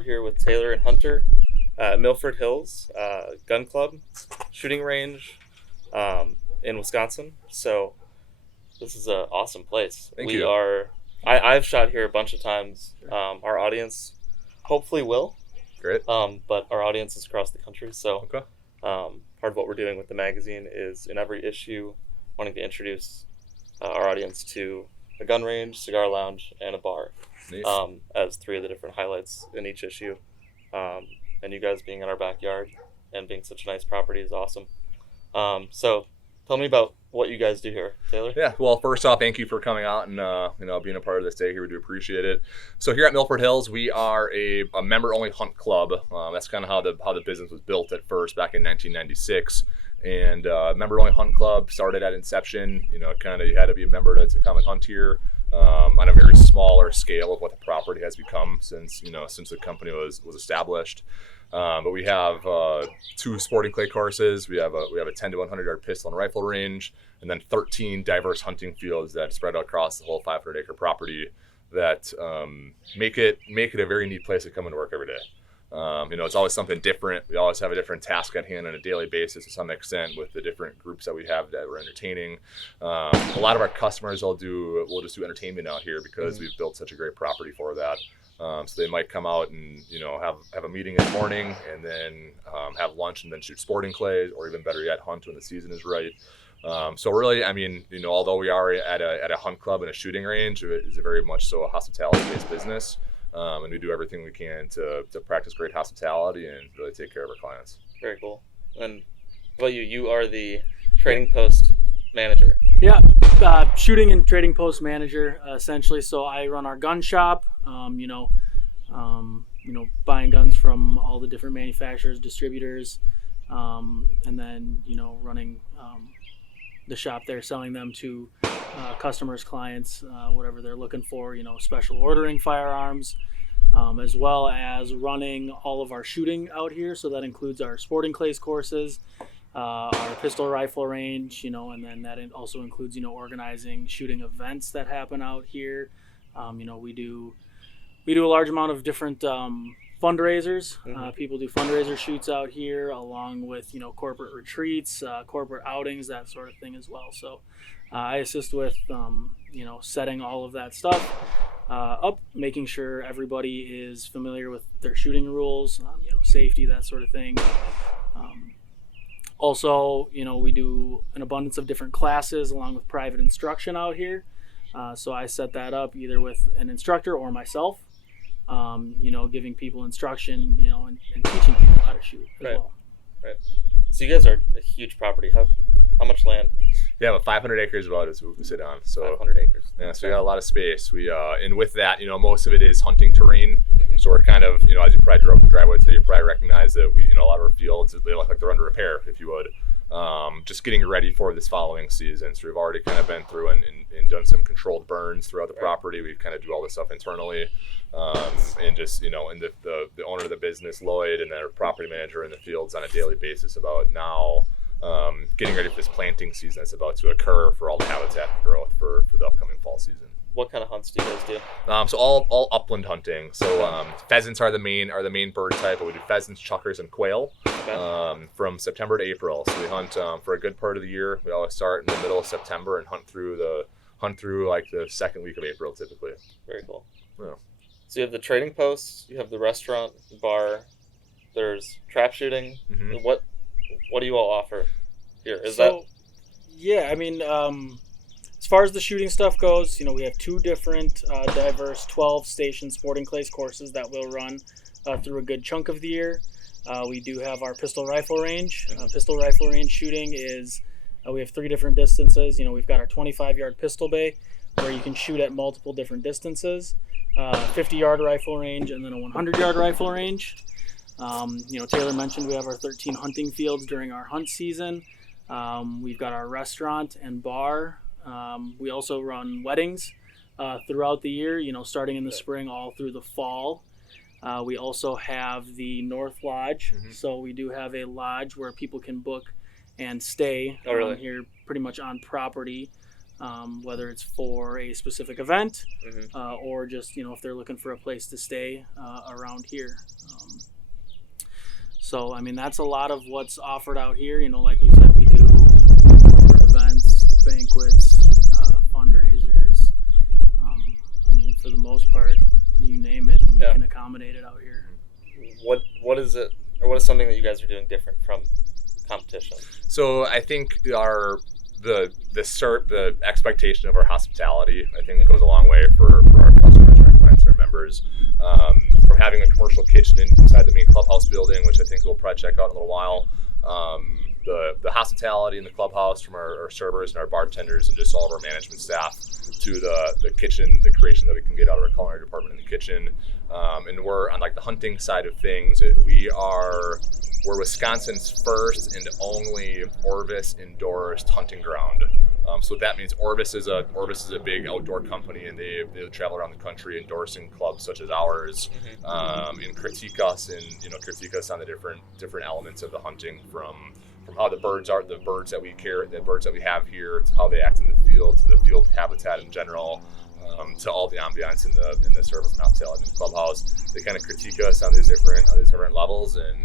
We're here with Taylor and Hunter at Milford Hills Gun Club, shooting range in Wisconsin. So this is an awesome place. Thank you. I've shot here a bunch of times. Our audience hopefully will. Great. But our audience is across the country. So Okay. part of what we're doing with the magazine is in every issue wanting to introduce our audience to a gun range, cigar lounge, and a bar. Neat. As three of the different highlights in each issue. And you guys being in our backyard and being such a nice property is awesome. So tell me about what you guys do here, Taylor. Yeah, well, first off, thank you for coming out and being a part of this day here. We do appreciate it. So here at Milford Hills, we are a member-only hunt club. That's kind of how the business was built at first back in 1996. And member-only hunt club started at inception. You had to be a member to come and hunt here. On a very smaller scale of what the property has become since the company was established. But we have 2 sporting clay courses. We have a 10 to 100 yard pistol and rifle range, and then 13 diverse hunting fields that spread out across the whole 500 acre property that make it a very neat place to come and work every day. It's always something different. We always have a different task at hand on a daily basis to some extent with the different groups that we have that we're entertaining. A lot of our customers will just do entertainment out here because we've built such a great property for that. So they might come out and have a meeting in the morning and then have lunch and then shoot sporting clays, or even better yet, hunt when the season is right. So really, although we are at a hunt club and a shooting range, it is very much so a hospitality-based business. And we do everything we can to practice great hospitality and really take care of our clients. Very cool. And well, you are the trading post manager. Yeah, shooting and trading post manager essentially. So I run our gun shop. Buying guns from all the different manufacturers, distributors, and then running the shop there, selling them to customers, clients, whatever they're looking for. Special ordering firearms, as well as running all of our shooting out here. So that includes our sporting clays courses, our pistol rifle range, and then that also includes organizing shooting events that happen out here. We do a large amount of different fundraisers. People do fundraiser shoots out here, along with corporate retreats, corporate outings, that sort of thing as well. So I assist with setting all of that stuff up, making sure everybody is familiar with their shooting rules, safety, that sort of thing. Also, we do an abundance of different classes along with private instruction out here. So I set that up either with an instructor or myself, giving people instruction, and teaching people how to shoot as well. Right. So you guys are a huge property. How much land? Yeah, about 500 acres about is what we sit on. So 500 acres. Yeah, so we got a lot of space. We and with that, most of it is hunting terrain. So we're kind of, as you probably drove up the driveway today, you probably recognize that we, a lot of our fields, they look like they're under repair, if you would. Just getting ready for this following season. So we've already kind of been through and done some controlled burns throughout the property. We kind of do all this stuff internally. And just, and the owner of the business, Lloyd, and their property manager in the fields on a daily basis about now getting ready for this planting season that's about to occur for all the habitat and growth for the upcoming fall season. What kind of hunts do you guys do? So all upland hunting. So pheasants are the main bird type, but we do pheasants, chukars, and quail from September to April. So we hunt for a good part of the year. We always start in the middle of September and hunt through like the second week of April typically. Very cool. Yeah. So you have the trading posts, you have the restaurant, the bar. There's trap shooting. What do you all offer here? As far as the shooting stuff goes, we have 2 different diverse 12-station sporting clays courses that will run through a good chunk of the year. We do have our pistol rifle range. Pistol rifle range shooting is, we have 3 different distances. We've got our 25-yard pistol bay where you can shoot at multiple different distances, 50-yard rifle range, and then a 100-yard rifle range. Taylor mentioned we have our 13 hunting fields during our hunt season. We've got our restaurant and bar. We also run weddings throughout the year, starting in the spring all through the fall. We also have the North Lodge. So we do have a lodge where people can book and stay here pretty much on property. whether it's for a specific event Mm-hmm. or just if they're looking for a place to stay around here. So I mean that's a lot of what's offered out here. Like we said, we do corporate events, banquets, fundraisers. I mean, for the most part, you name it, and we can accommodate it out here. What is it, or what is something that you guys are doing different from competition? So I think the expectation of our hospitality, I think, goes a long way for our customers, our clients, and our members. From having a commercial kitchen inside the main clubhouse building, which I think we'll probably check out in a little while. The hospitality in the clubhouse from our servers and our bartenders and just all of our management staff, to the kitchen, the creation that we can get out of our culinary department in the kitchen. And we're on like the hunting side of things. We're Wisconsin's first and only Orvis Endorsed Hunting Ground. So what that means, Orvis is a big outdoor company, and they travel around the country endorsing clubs such as ours, and critique us on the different elements of the hunting, from how the birds that we have here, to how they act in the field, to the field habitat in general, to all the ambiance in the service and hospitality in the clubhouse. They kind of critique us on these different levels, and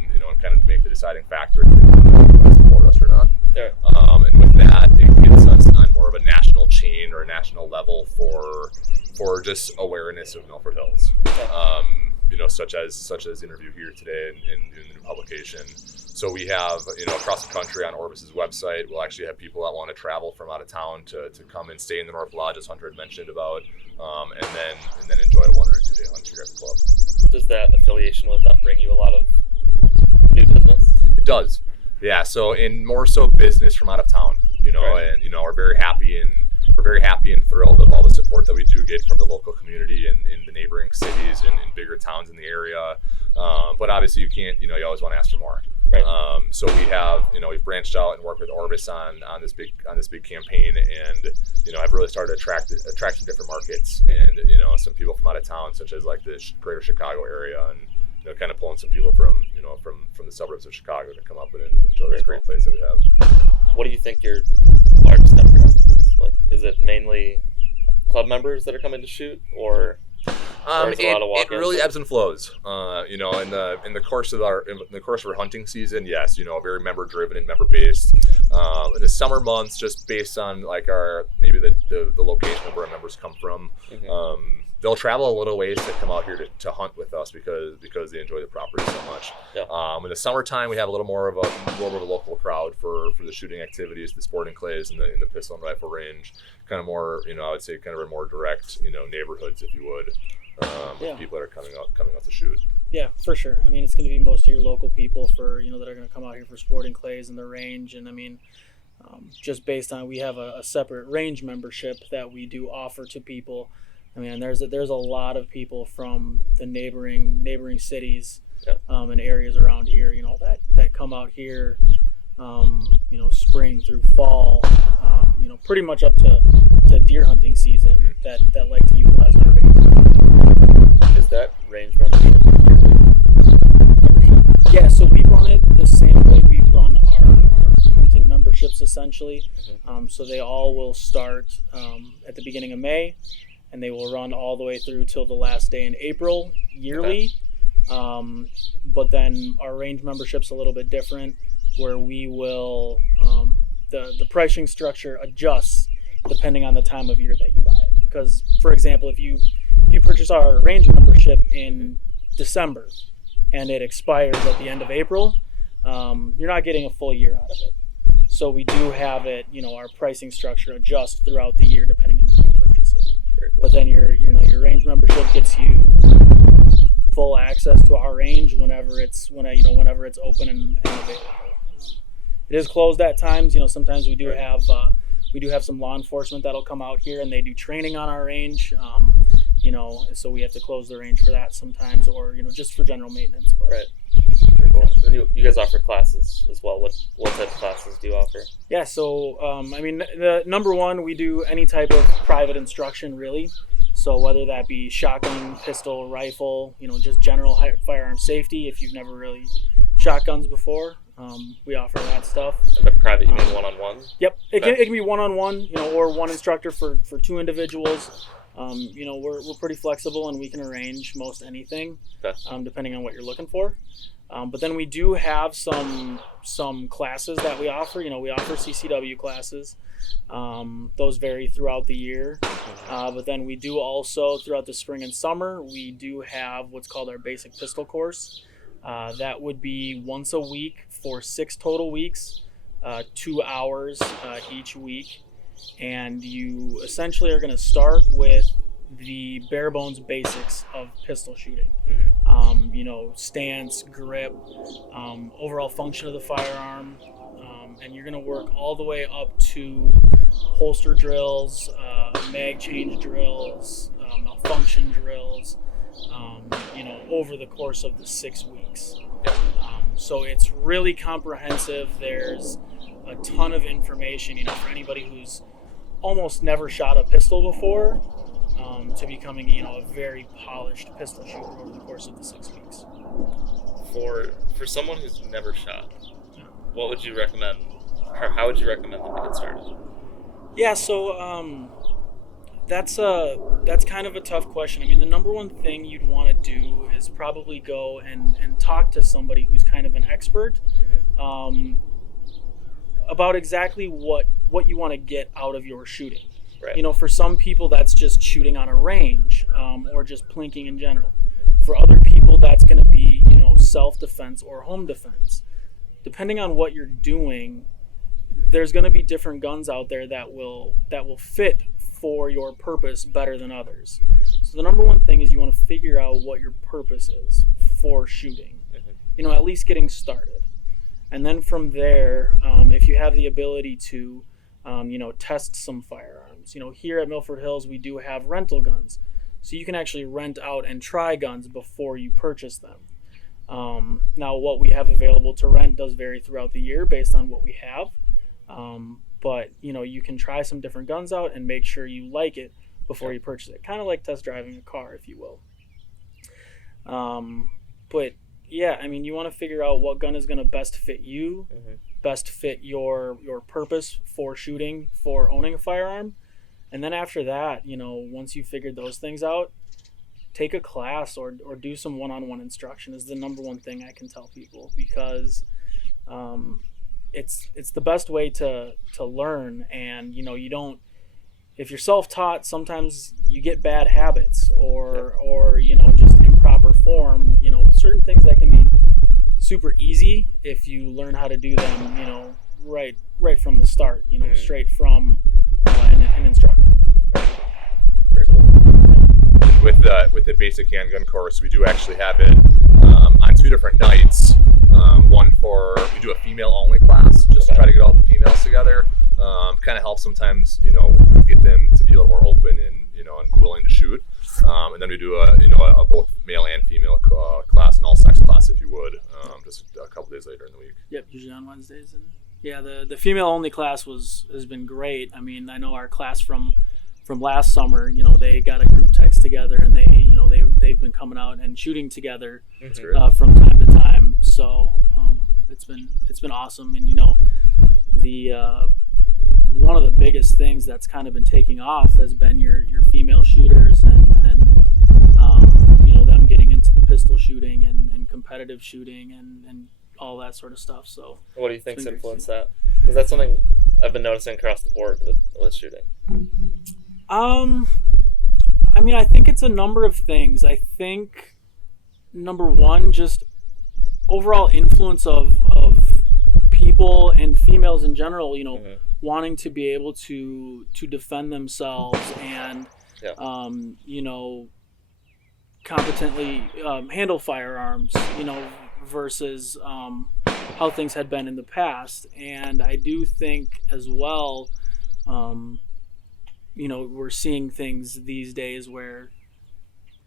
kind of make the deciding factor if they want to support us or not. Yeah. And with that, it gets us on more of a national chain or a national level for just awareness of Milford Hills. Such as the interview here today and the new publication. So we have, across the country on Orvis's website, we'll actually have people that want to travel from out of town to come and stay in the North Lodge, as Hunter had mentioned about, and then enjoy a 1 or 2 day hunt here at the club. Does that affiliation with them bring you a lot of new business? It does. Yeah. So more so business from out of town, Right. and we're very happy and thrilled of all the support that we do get from the local community and in the neighboring cities and in bigger towns in the area. But obviously you can't, you always want to ask for more. Right. So we've branched out and worked with Orvis on this big campaign, and I've really started to attract some different markets, and some people from out of town, such as like the greater Chicago area, and kind of pulling some people from the suburbs of Chicago to come up and enjoy this great place that we have. What do you think your largest demographic is? Like, is it mainly club members that are coming to shoot, or is it a lot of It walk-ins? really ebbs and flows. In the course of our hunting season, yes, very member driven and member based. In the summer months, just based on like maybe the location of where our members come from, they'll travel a little ways to come out here to hunt with us because they enjoy the property so much. Yeah. In the summertime, we have a little more of a local crowd for the shooting activities, the sporting clays, and the pistol and rifle range. Kind of more, I would say, kind of a more direct, neighborhoods, if you would. With people that are coming out to shoot. Yeah, for sure. I mean, it's going to be most of your local people that are going to come out here for sporting clays and the range. And I mean, just based on, we have a separate range membership that we do offer to people. I mean, there's a lot of people from the neighboring cities, and areas around here, that come out here, spring through fall, pretty much up to deer hunting season, that like to utilize our range. Is that range membership yearly membership? Yeah, so we run it the same way we run our hunting memberships, essentially. So they all will start at the beginning of May, and they will run all the way through till the last day in April yearly. Okay. But then our range membership's a little bit different, where we will the pricing structure adjusts depending on the time of year that you buy it. Because, for example, if you purchase our range membership in December and it expires at the end of April, you're not getting a full year out of it. So we do have it, our pricing structure adjusts throughout the year depending on when you purchase it. Very cool. But then your range membership gets you full access to our range whenever it's open and available. It is closed at times. Sometimes we do have some law enforcement that'll come out here and they do training on our range. So we have to close the range for that sometimes, or just for general maintenance. But, right. Very cool. And you guys offer classes as well. What type of classes do you offer? Yeah. So the number one, we do any type of private instruction, really. So whether that be shotgun, pistol, rifle, just general firearm safety. If you've never really shotguns before, we offer that stuff. And the private, you mean one-on-one? Yep, it Okay. can be one-on-one, or one instructor for two individuals. We're pretty flexible and we can arrange most anything, Okay. depending on what you're looking for. But then we do have some classes that we offer. We offer CCW classes. Those vary throughout the year. But then we do also, throughout the spring and summer, we do have what's called our basic pistol course. That would be once a week for 6 total weeks, 2 hours each week. And you essentially are going to start with the bare bones basics of pistol shooting. Stance, grip, overall function of the firearm, and you're going to work all the way up to holster drills, mag change drills, malfunction drills, over the course of the 6 weeks. So it's really comprehensive. There's a ton of information, for anybody who's almost never shot a pistol before, to becoming, a very polished pistol shooter over the course of the 6 weeks. For someone who's never shot, what would you recommend, or how would you recommend them to get started? Yeah, so that's kind of a tough question. I mean, the number one thing you'd want to do is probably go and talk to somebody who's kind of an expert about exactly what you want to get out of your shooting. Right. For some people, that's just shooting on a range, or just plinking in general. For other people, that's going to be, self-defense or home defense. Depending on what you're doing, there's going to be different guns out there that will fit for your purpose better than others. So the number one thing is you want to figure out what your purpose is for shooting. At least getting started. And then from there, if you have the ability to test some firearms. Here at Milford Hills, we do have rental guns. So you can actually rent out and try guns before you purchase them. Now, what we have available to rent does vary throughout the year based on what we have. But, you can try some different guns out and make sure you like it before you purchase it. Kind of like test driving a car, if you will. But, yeah, I mean, you want to figure out what gun is going to best fit you, best fit your purpose for shooting, for owning a firearm. And then after that, once you've figured those things out, take a class or do some one-on-one instruction is the number one thing I can tell people, because it's the best way to learn. And you don't, if you're self-taught, sometimes you get bad habits or just improper form. Certain things that can be super easy if you learn how to do them right from the start, straight from an instructor. Very cool. With the basic handgun course, we do actually have it on 2 different nights. We do a female only class, just to try to get all the females together. Kind of helps sometimes, get them to be a little more open and willing to shoot. And then we do a both male and female class, an all sex class, if you would, just a couple days later in the week. Yep, usually on Wednesdays. And yeah, the female only class has been great. I mean, I know our class from last summer, they got a group text together and they've been coming out and shooting together from time to time. So it's been awesome. And the one of the biggest things that's kind of been taking off has been your female shooters and them getting into the pistol shooting and competitive shooting and all that sort of stuff. So what do you think's influenced that? Because that's something I've been noticing across the board with shooting. I mean, I think it's a number of things. I think number one, just overall influence of people and females in general, wanting to be able to defend themselves and competently handle firearms, versus how things had been in the past. And I do think as well, we're seeing things these days where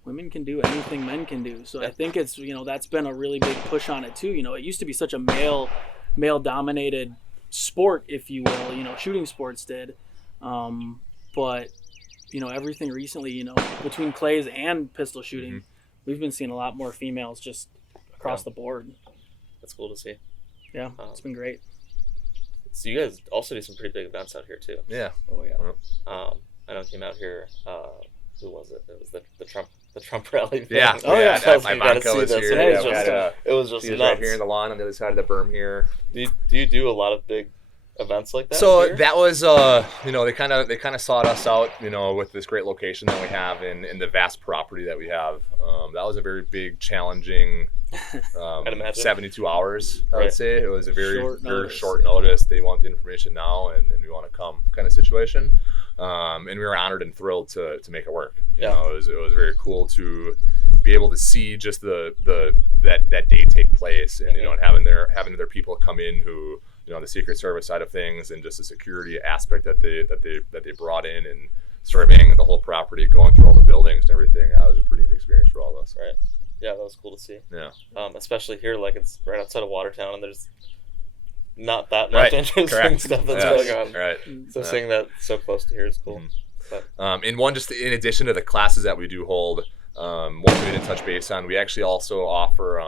women can do anything men can do. So I think it's, that's been a really big push on it too. It used to be such a male dominated sport, if you will, shooting sports did. But, everything recently, between clays and pistol shooting, we've been seeing a lot more females just across the board. That's cool to see. Yeah, it's been great. So you guys also do some pretty big events out here too. Yeah. Oh yeah. I know I came out here. Who was it? It was the Trump rally thing. Yeah. Oh, yeah. Tells me My you gotta Monaco see is this. here. And Yeah, it was just he's nuts. right here in the lawn on the other side of the berm here. Do you do a lot of big events like that? So here? that was, they kind of sought us out, with this great location that we have in the vast property that we have. That was a very big, challenging, I'd imagine. 72 hours. I would Right. say it was a very Short very notice. short notice. They want the information now, and we want to come kind of situation. And we were honored and thrilled to make it work. Yeah. It was very cool to be able to see just that day take place, and and having their people come in who. The Secret Service side of things, and just the security aspect that they brought in, and surveying the whole property, going through all the buildings and everything. That was a pretty neat experience for all of us. Right. Yeah, that was cool to see. Yeah. Especially here, like it's right outside of Watertown, and there's not that much interesting Correct. stuff that's Yeah. going on. Right. So seeing that so close to here is cool. Just in addition to the classes that we do hold, one thing we didn't touch base on, we actually also offer,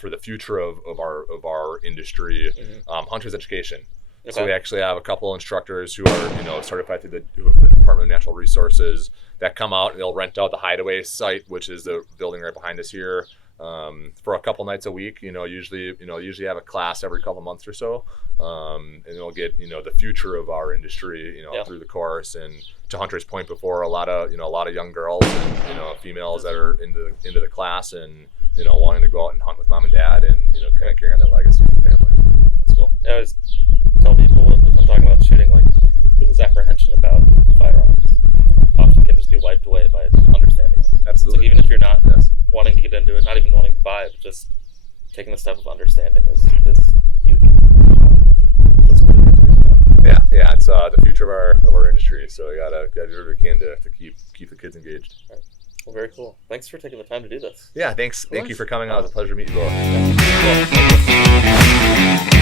for the future of our industry, hunters education. Okay. So we actually have a couple instructors who are, certified through the Department of Natural Resources that come out and they'll rent out the hideaway site, which is the building right behind us here, for a couple nights a week. Usually have a class every couple months or so, and they'll get the future of our industry, through the course. And to Hunter's point before, a lot of young girls and females that are into the class and wanting to go out and hunt with mom and dad and kind of carry on that legacy of the family. That's cool. I always tell people if I'm talking about shooting, like people's apprehension about firearms often can just be wiped away by understanding them. Absolutely. So even if you're not Yes. wanting to get into it, not even wanting to buy it, but just taking the step of understanding is huge. That's really good to know. Yeah, it's the future of our industry. So we gotta do what we can to keep the kids engaged. Well, very cool. Thanks for taking the time to do this. Yeah, thanks. Thank you course. for coming out. It was a pleasure to meet you both. Cool. Thank you.